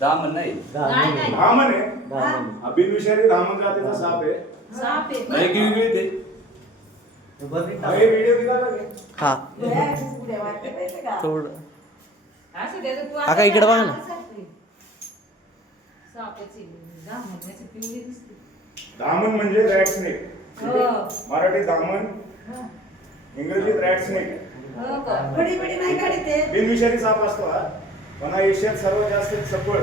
दामन नाही. धामण आहे. बिनविषारी धामण जातीचा साप आहे. नाही गिळगिळीत आहे. हे व्हिडिओ दिला ना मी? हा थोडं काका इकडे बघा ना. धामण म्हणजे रॅट स्नेक. मराठी धामण, इंग्रजीत रॅट स्नेक. बिनविषारी साप असतो हा, पण हा एशियात सर्वात जास्त सफळ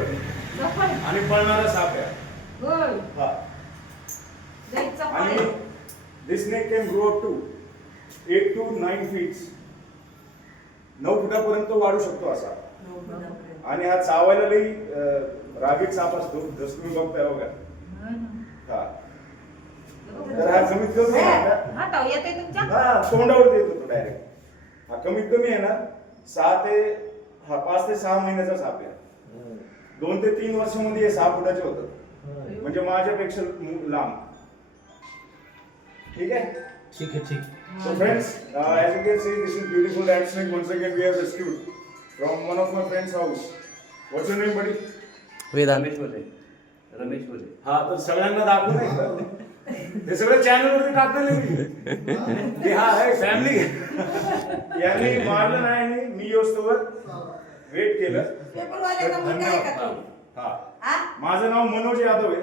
आणि पळणारा साप आहे हा. आणि this snake can grow up to 8 to 9 feet. 9 फुटापर्यंत वाढू शकतो असा. आणि हा चावायला लई रागीट साप असतो, जसं तुम्ही बघताय बघा हा. तर हा कमीत कमी हा तोंडावरती येतो तो डायरेक्ट. हा कमीत कमी आहे ना 5 ते 6 महिन्याचा साप आहे. 2 ते 3 वर्षामध्ये हे 6 फुटाचे होतात, म्हणजे माझ्यापेक्षा लांब. ठीक है. So friends, as you can see, this is beautiful rat snake. Once again, we have rescued from one of my friend's house. What's your name, buddy? Vedanta. Ramesh बोले. हा तर सगळ्यांना दाखवू नाही का? हे सगळं चॅनल वरती टाकलेलं मी. हा आहे फॅमिली. यांनी मारलं नाही आणि मी योस्तवर वेट केलं. हा माझं नाव मनोज यादव आहे.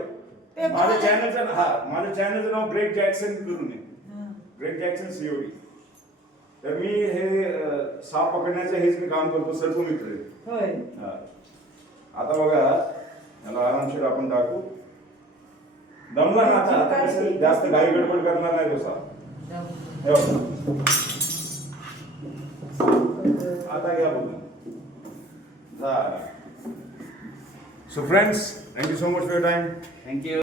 माझ्या चॅनलचं नाव ग्रेट जॅक्सन करून आहे. Great Jackson COD. तर मी हे साप पकडण्याचं हेच मी काम करतो, सर्पमित्र आहे. आता बघा याला आरामशीर आपण टाकू. दमला ना आता कसं जास्त घाई गडबड करणार नाही तो साप. आता घ्या बघून. So friends, thank you so much for your time. Thank you.